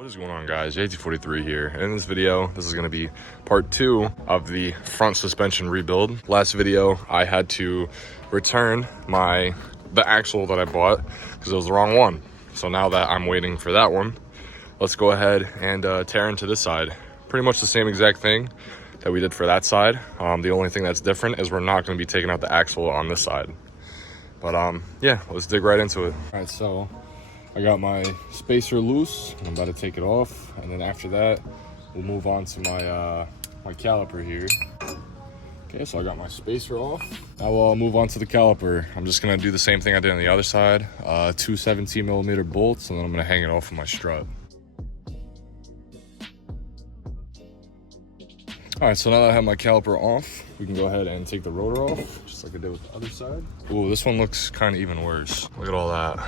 What is going on, guys? JT43 here, and in this video, this is going to be part 2 of the front suspension rebuild. Last video, I had to return the axle that I bought because it was the wrong one. So now that I'm waiting for that one, let's go ahead and tear into this side. Pretty much the same exact thing that we did for that side. The only thing that's different is we're not going to be taking out the axle on this side. But yeah, let's dig right into it. All right, so I got my spacer loose. I'm about to take it off, and then after that, we'll move on to my caliper here. Okay, so I got my spacer off. Now we'll move on to the caliper. I'm just gonna do the same thing I did on the other side. 2 17mm bolts, and then I'm gonna hang it off of my strut. All right, so now that I have my caliper off, we can go ahead and take the rotor off, just like I did with the other side. Ooh, this one looks kind of even worse. Look at all that.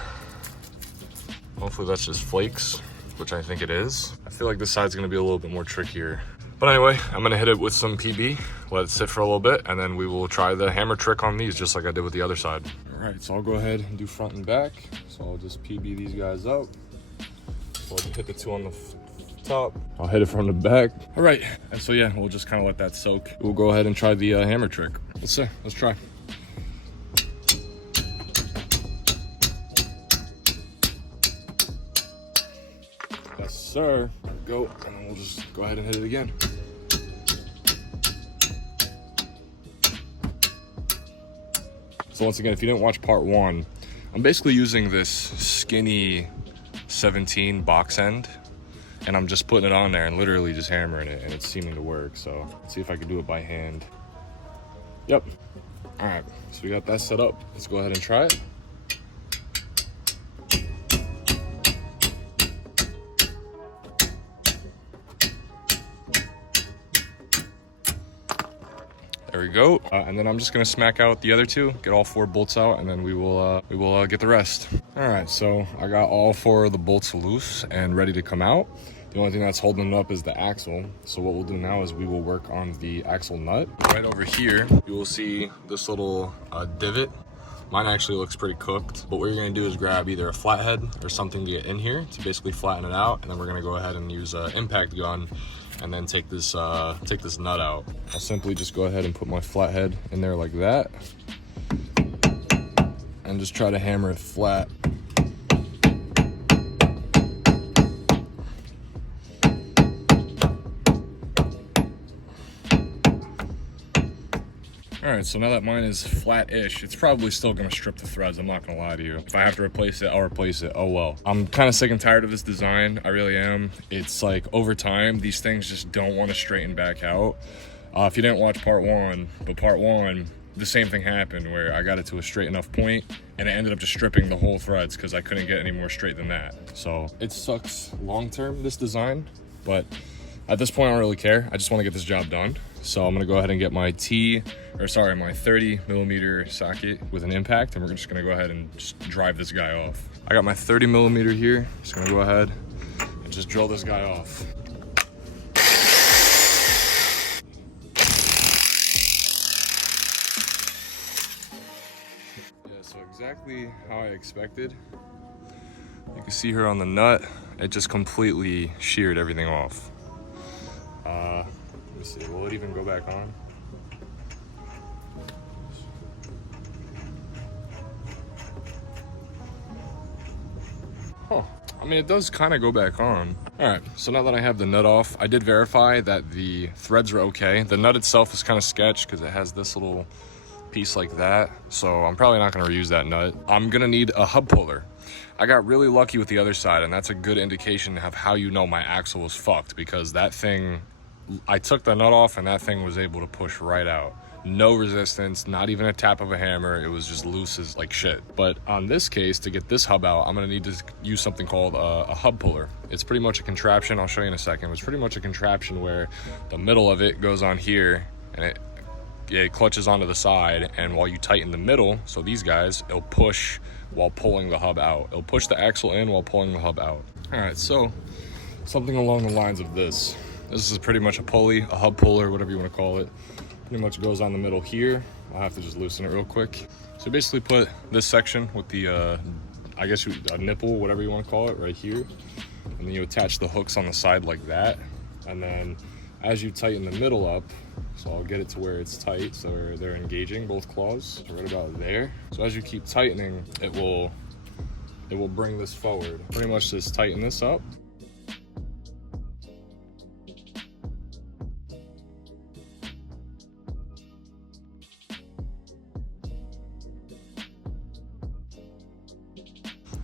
Hopefully that's just flakes, which I think it is. I feel like this side's gonna be a little bit more trickier. But anyway, I'm gonna hit it with some PB, let it sit for a little bit, and then we will try the hammer trick on these, just like I did with the other side. All right, so I'll go ahead and do front and back. So I'll just PB these guys up. So I'll hit the 2 on the top. I'll hit it from the back. All right, and so yeah, we'll just kind of let that soak. We'll go ahead and try the hammer trick. Let's try. Yes, sir. Go, and then we'll just go ahead and hit it again. So once again, if you didn't watch part 1, I'm basically using this skinny 17 box end, and I'm just putting it on there and literally just hammering it, and it's seeming to work. So let's see if I can do it by hand. Yep. All right, so we got that set up. Let's go ahead and try it. There we go. And then I'm just gonna smack out the other 2, get all 4 bolts out, and then we will get the rest. All right, so I got all 4 of the bolts loose and ready to come out. The only thing that's holding them up is the axle. So what we'll do now is we will work on the axle nut. Right over here, you will see this little divot. Mine actually looks pretty cooked, but what you're gonna do is grab either a flathead or something to get in here to basically flatten it out, and then we're gonna go ahead and use an impact gun and then take this nut out. I'll simply just go ahead and put my flathead in there like that and just try to hammer it flat. All right, so now that mine is flat-ish, it's probably still gonna strip the threads, I'm not gonna lie to you. If I have to replace it, I'll replace it, oh well. I'm kind of sick and tired of this design, I really am. It's like, over time, these things just don't wanna straighten back out. If you didn't watch part 1, but part 1, the same thing happened where I got it to a straight enough point and it ended up just stripping the whole threads because I couldn't get any more straight than that. So it sucks long-term, this design, but at this point, I don't really care. I just want to get this job done. So I'm gonna go ahead and get my 30mm socket with an impact, and we're just gonna go ahead and just drive this guy off. I got my 30mm here. Just gonna go ahead and just drill this guy off. Yeah, so exactly how I expected. You can see here on the nut, it just completely sheared everything off. Let me see, will it even go back on? Huh, I mean, it does kind of go back on. All right, so now that I have the nut off, I did verify that the threads are okay. The nut itself is kind of sketch because it has this little piece like that. So I'm probably not gonna reuse that nut. I'm gonna need a hub puller. I got really lucky with the other side, and that's a good indication of how you know my axle was fucked, because that thing, I took the nut off and that thing was able to push right out. No resistance, not even a tap of a hammer. It was just loose as like shit. But on this case, to get this hub out, I'm gonna need to use something called a hub puller. It's pretty much a contraption, I'll show you in a second. It's pretty much a contraption where the middle of it goes on here and it clutches onto the side, and while you tighten the middle, so these guys, it'll push while pulling the hub out. It'll push the axle in while pulling the hub out. All right, so something along the lines of this. This is pretty much a pulley, a hub puller, whatever you want to call it. Pretty much goes on the middle here. I'll have to just loosen it real quick. So basically put this section with the, I guess a nipple, whatever you want to call it, right here. and then you attach the hooks on the side like that. And then as you tighten the middle up, so I'll get it to where it's tight, so they're engaging both claws, so right about there. So as you keep tightening, it will bring this forward. Pretty much just tighten this up.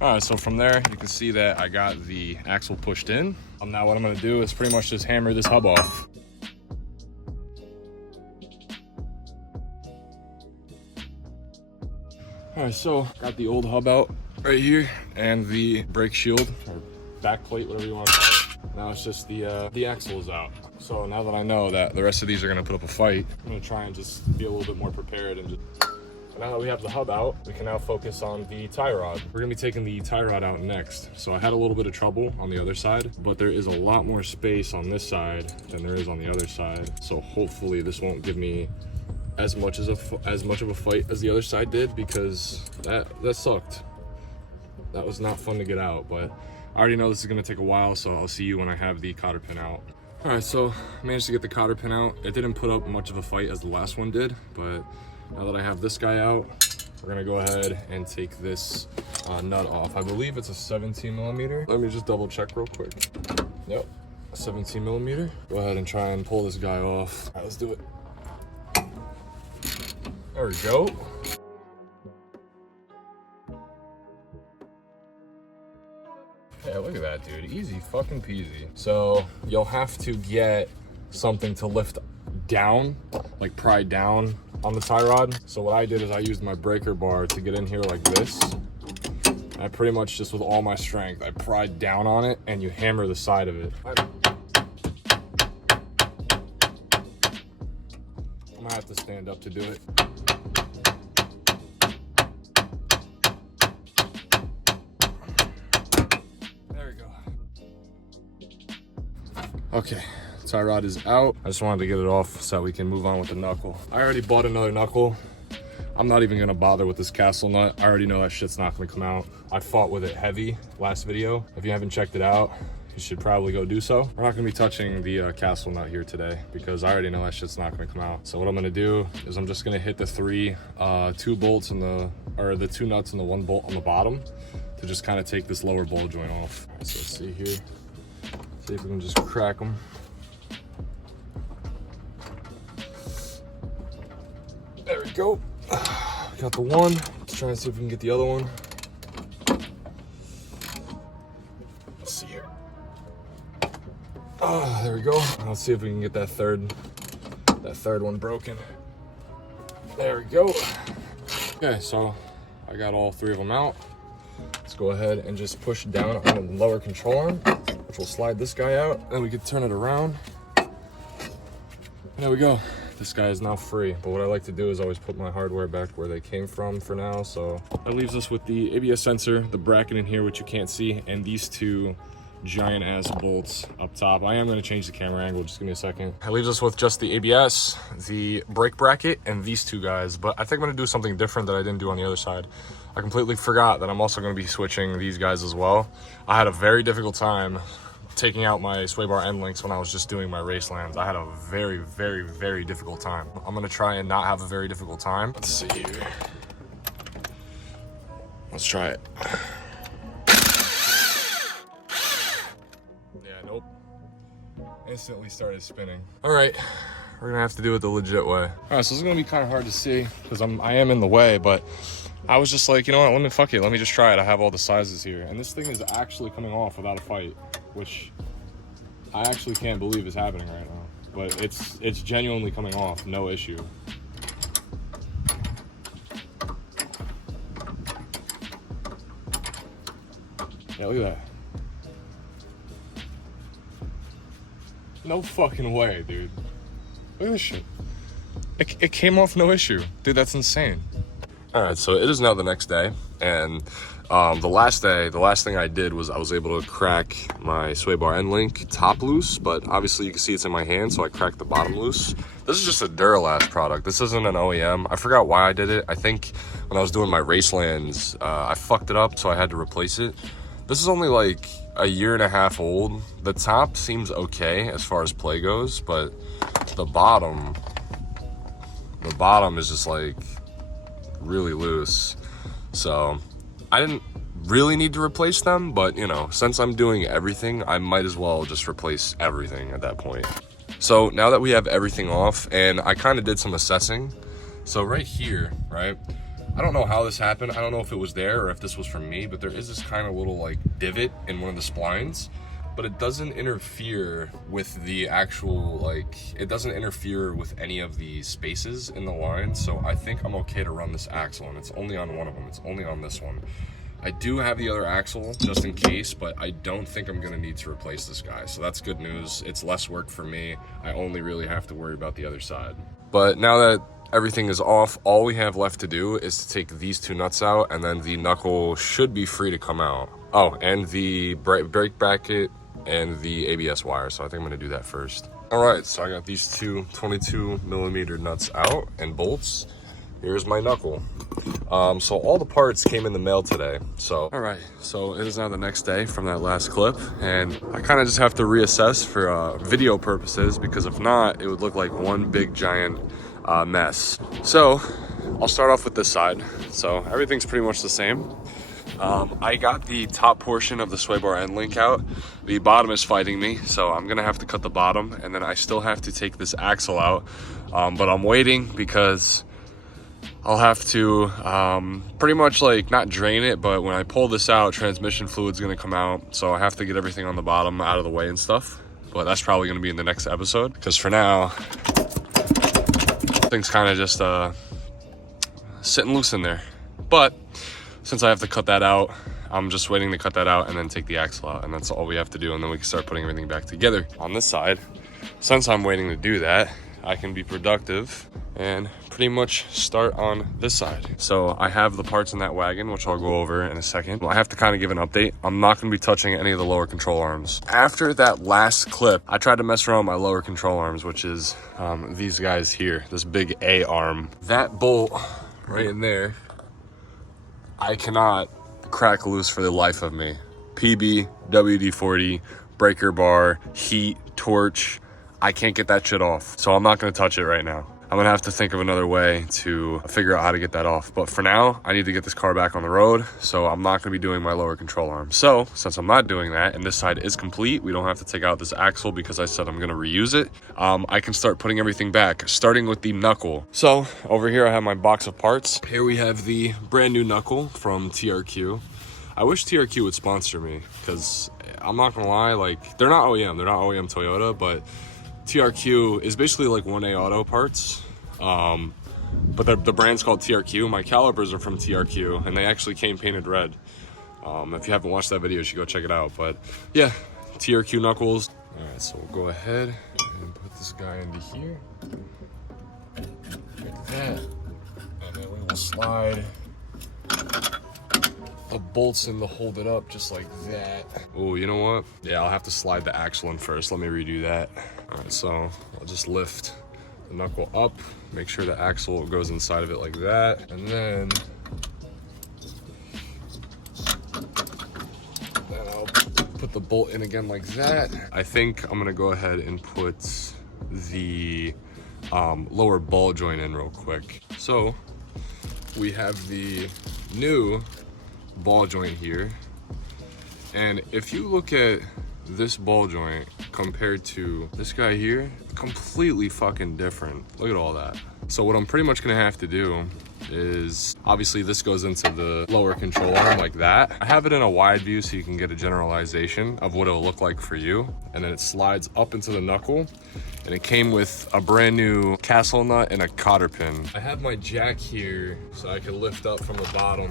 All right, so from there, you can see that I got the axle pushed in. Now what I'm gonna do is pretty much just hammer this hub off. All right, so got the old hub out right here and the brake shield or back plate, whatever you want to call it. Now it's just the axle is out. So now that I know that the rest of these are gonna put up a fight, I'm gonna try and just be a little bit more prepared and just. Now that we have the hub out, we can now focus on the tie rod. We're gonna be taking the tie rod out next. So I had a little bit of trouble on the other side, but there is a lot more space on this side than there is on the other side. So hopefully this won't give me as much of a fight as the other side did, because that sucked. That was not fun to get out, but I already know this is gonna take a while, so I'll see you when I have the cotter pin out. All right, so I managed to get the cotter pin out. It didn't put up much of a fight as the last one did, but now that I have this guy out, we're gonna go ahead and take this nut off. I believe it's a 17 millimeter. Let me just double check real quick. Yep, 17 millimeter. Go ahead and try and pull this guy off. All right, let's do it. There we go. Yeah, look at that, dude. Easy fucking peasy. So you'll have to get something to lift down, like pry down on the tie rod. So what I did is I used my breaker bar to get in here like this. I pretty much just with all my strength, I pried down on it and you hammer the side of it. I'm gonna have to stand up to do it. There we go. Okay. Tie rod is out. I just wanted to get it off so we can move on with the knuckle. I already bought another knuckle. I'm not even gonna bother with this castle nut. I already know that shit's not gonna come out. I fought with it heavy last video. If you haven't checked it out, you should probably go do so. We're not gonna be touching the castle nut here today because I already know that shit's not gonna come out. So what I'm gonna do is I'm just gonna hit the two bolts in the two nuts and the one bolt on the bottom to just kind of take this lower ball joint off. All right, so let's see here. See if we can just crack them. There we go. Got the one. Let's try and see if we can get the other one. Let's see here. There we go. Let's see if we can get that third one broken. There we go. Okay, so I got all three of them out. Let's go ahead and just push down on the lower control arm, which will slide this guy out. Then we can turn it around. And there we go. This guy is now free, but what I like to do is always put my hardware back where they came from for now. So that leaves us with the ABS sensor, the bracket in here, which you can't see, and these two giant ass bolts up top. I am going to change the camera angle, just give me a second. That leaves us with just the ABS, the brake bracket, and these two guys, but I think I'm going to do something different that I didn't do on the other side. I completely forgot that I'm also going to be switching these guys as well. I had a very difficult time taking out my sway bar end links when I was just doing my race lands. I had a very, very, very difficult time. I'm gonna try and not have a very difficult time. Let's see here. Let's try it. Yeah, nope. Instantly started spinning. All right, we're gonna have to do it the legit way. All right, so this is gonna be kind of hard to see because I am in the way, but I was just like, you know what, let me just try it. I have all the sizes here. And this thing is actually coming off without a fight, which I actually can't believe is happening right now. But it's genuinely coming off, no issue. Yeah, look at that. No fucking way, dude. Look at this shit. It came off no issue. Dude, that's insane. All right, so it is now the next day, and the last thing I did was I was able to crack my sway bar end link top loose, but obviously you can see it's in my hand, so I cracked the bottom loose. This is just a Duralast product. This isn't an OEM. I forgot why I did it. I think when I was doing my race lands, I fucked it up, so I had to replace it. This is only like a year and a half old. The top seems okay as far as play goes, but the bottom is just like really loose. So I didn't really need to replace them, but you know, since I'm doing everything, I might as well just replace everything at that point. So now that we have everything off, and I kind of did some assessing. So right here, right, I don't know how this happened. I don't know if it was there or if this was from me, but there is this kind of little like divot in one of the splines, but it doesn't interfere with the actual, like, it doesn't interfere with any of the spaces in the line. So I think I'm okay to run this axle, and it's only on one of them. It's only on this one. I do have the other axle just in case, but I don't think I'm gonna need to replace this guy. So that's good news. It's less work for me. I only really have to worry about the other side. But now that everything is off, all we have left to do is to take these two nuts out, and then the knuckle should be free to come out. Oh, and the brake bracket and the ABS wire. So I think I'm gonna do that first. All right, so I got these two 22mm nuts out and bolts. Here's my knuckle. So all the parts came in the mail today. So, all right, so it is now the next day from that last clip, and I kind of just have to reassess for video purposes, because if not, it would look like one big giant mess. So I'll start off with this side. So everything's pretty much the same. I got the top portion of the sway bar end link out. The bottom is fighting me, so I'm gonna have to cut the bottom, and then I still have to take this axle out. But I'm waiting because I'll have to pretty much like not drain it, but when I pull this out, transmission fluid's gonna come out. So I have to get everything on the bottom out of the way and stuff. But that's probably gonna be in the next episode, because for now, things kind of just sitting loose in there. But since I have to cut that out, I'm just waiting to cut that out and then take the axle out, and that's all we have to do, and then we can start putting everything back together. On this side, since I'm waiting to do that, I can be productive and pretty much start on this side. So I have the parts in that wagon, which I'll go over in a second. I have to kind of give an update. I'm not gonna be touching any of the lower control arms. After that last clip, I tried to mess around with my lower control arms, which is these guys here, this big A arm. That bolt right in there, I cannot crack loose for the life of me. PB, WD-40, breaker bar, heat, torch, I can't get that shit off. So I'm not gonna touch it right now. I'm gonna have to think of another way to figure out how to get that off. But for now, I need to get this car back on the road, so I'm not gonna be doing my lower control arm. So since I'm not doing that, and this side is complete, we don't have to take out this axle because I said I'm gonna reuse it, I can start putting everything back, starting with the knuckle. So over here I have my box of parts. Here we have the brand new knuckle from TRQ. I wish TRQ would sponsor me, because I'm not gonna lie, like, they're not OEM Toyota, but TRQ is basically like 1A Auto parts, but the brand's called TRQ. My calipers are from TRQ, and they actually came painted red. If you haven't watched that video, you should go check it out. But yeah, TRQ knuckles. All right, so we'll go ahead and put this guy into here, like that, and then we will slide the bolts in to hold it up just like that. Oh, you know what? Yeah, I'll have to slide the axle in first. Let me redo that. All right, so I'll just lift the knuckle up, make sure the axle goes inside of it like that, and then I'll put the bolt in again like that. I think I'm gonna go ahead and put the lower ball joint in real quick. So we have the new ball joint here, and if you look at this ball joint compared to this guy here, completely fucking different. Look at all that. So what I'm pretty much gonna have to do is, obviously this goes into the lower control arm like that. I have it in a wide view so you can get a generalization of what it'll look like for you, and then it slides up into the knuckle, and it came with a brand new castle nut and a cotter pin. I have my jack here so I can lift up from the bottom.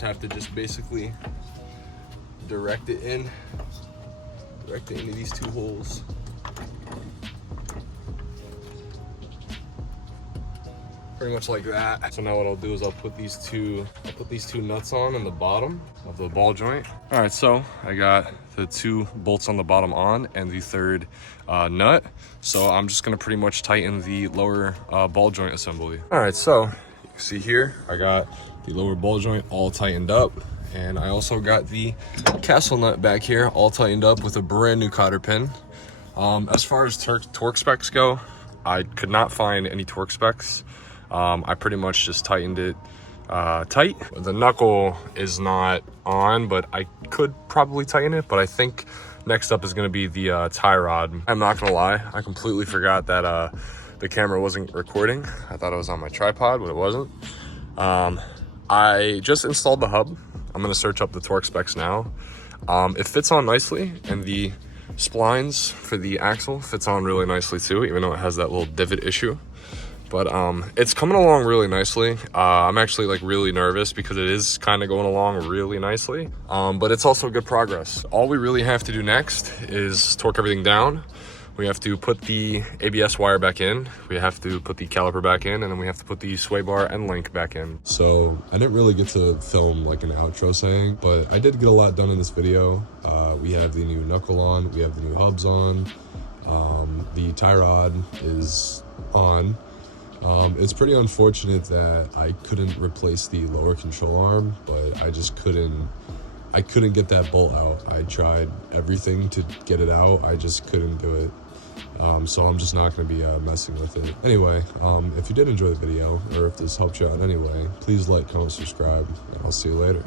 Have to just basically direct it into these two holes. pretty much like that. So now what I'll do is I'll put these two nuts on in the bottom of the ball joint. All right, so I got the 2 bolts on the bottom on and the 3rd nut. So I'm just gonna pretty much tighten the lower ball joint assembly. All right, so you can see here, I got the lower ball joint all tightened up. And I also got the castle nut back here all tightened up with a brand new cotter pin. As far as torque specs go, I could not find any torque specs. I pretty much just tightened it tight. The knuckle is not on, but I could probably tighten it, but I think next up is gonna be the tie rod. I'm not gonna lie, I completely forgot that the camera wasn't recording. I thought it was on my tripod, but it wasn't. I just installed the hub. I'm gonna search up the torque specs now. It fits on nicely, and the splines for the axle fits on really nicely too, even though it has that little divot issue. But it's coming along really nicely. I'm actually like really nervous because it is kind of going along really nicely, but it's also good progress. All we really have to do next is torque everything down. We have to put the ABS wire back in, we have to put the caliper back in, and then we have to put the sway bar and link back in. So I didn't really get to film like an outro saying, but I did get a lot done in this video. We have the new knuckle on, we have the new hubs on, the tie rod is on. It's pretty unfortunate that I couldn't replace the lower control arm, but I just couldn't get that bolt out. I tried everything to get it out, I just couldn't do it. So I'm just not going to be messing with it. Anyway, if you did enjoy the video, or if this helped you out in any way, please like, comment, subscribe, and I'll see you later.